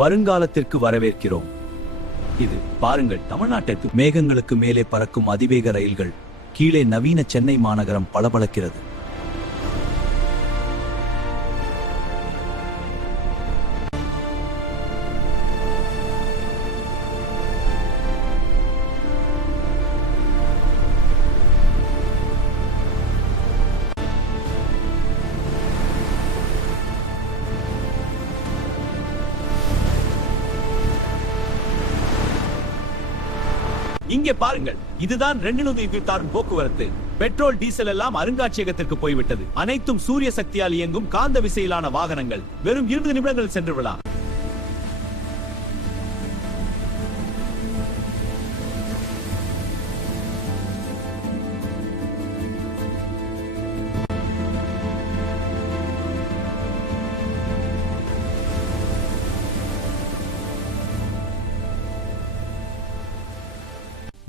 வருங்காலத்திற்கு வரவேற்கிறோம். இது பாருங்கள், தமிழ்நாட்டிற்கு மேகங்களுக்கு மேலே பறக்கும் அதிவேக ரயில்கள், கீழே நவீன சென்னை மாநகரம் பளபளக்கிறது. இங்கே பாருங்கள், இதுதான் 226 போக்குவரத்து. பெட்ரோல் டீசல் எல்லாம் அருங்காட்சியகத்திற்கு போய்விட்டது. அனைத்தும் சூரிய சக்தியால் இயங்கும் காந்த விசையிலான வாகனங்கள். வெறும் 20 நிமிடங்கள் சென்று விடலாம்.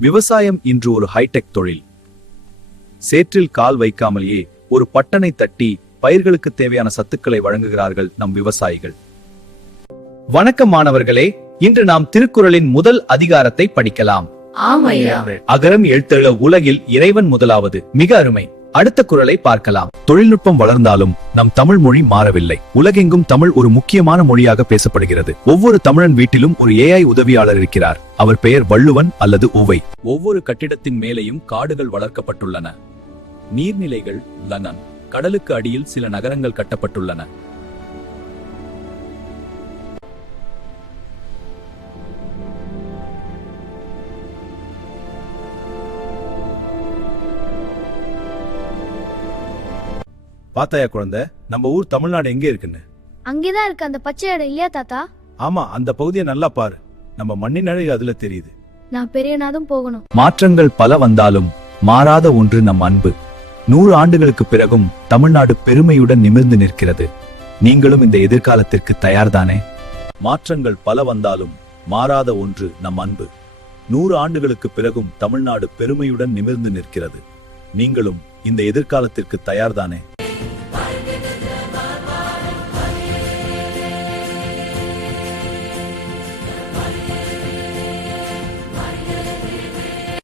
விவசாயம் இன்று ஒரு ஹைடெக் தொழில். சேற்றில் கால் வைக்காமலேயே ஒரு பட்டனை தட்டி பயிர்களுக்கு தேவையான சத்துக்களை வழங்குகிறார்கள் நம் விவசாயிகள். வணக்கம் மாணவர்களே, இன்று நாம் திருக்குறளின் முதல் அதிகாரத்தை படிக்கலாம். அகரம் எழுத்தெழ உலகில் இறைவன் முதலாவது. மிக அருமை. அடுத்த குறளை பார்க்கலாம். தொழில்நுட்பம் வளர்ந்தாலும் நம் தமிழ் மொழி மாறவில்லை. உலகெங்கும் தமிழ் ஒரு முக்கியமான மொழியாக பேசப்படுகிறது. ஒவ்வொரு தமிழன் வீட்டிலும் ஒரு AI உதவியாளர் இருக்கிறார். அவர் பெயர் வள்ளுவன் அல்லது உவை. ஒவ்வொரு கட்டிடத்தின் மேலேயும் காடுகள் வளர்க்கப்பட்டுள்ளன. நீர்நிலைகள் உள்ளன. கடலுக்கு அடியில் சில நகரங்கள் கட்டப்பட்டுள்ளன. பாத்தாயா குழந்தை, நம்ம ஊர் தமிழ்நாடு எங்க இருக்குன்னு? அங்கேதான் இருக்கு, அந்த பச்சை இடம் இல்லையா தாத்தா? ஆமா, அந்த பகுதியை நல்லா பாரு. நம்ம மண்ணின் அழகு அதுல தெரியுது. நான் பெரியனாதும் போகணும். மாற்றங்கள் பல வந்தாலும் மாறாத ஒன்று நம் அன்பு. 100 ஆண்டுகளுக்கு பிறகும் தமிழ்நாடு பெருமையுடன் நிமிர்ந்து நிற்கிறது. நீங்களும் இந்த எதிர்காலத்திற்கு தயார்தானே? மாற்றங்கள் பல வந்தாலும் மாறாத ஒன்று நம் அன்பு. 100 ஆண்டுகளுக்கு பிறகும் தமிழ்நாடு பெருமையுடன் நிமிர்ந்து நிற்கிறது. நீங்களும் இந்த எதிர்காலத்திற்கு தயார்தானே?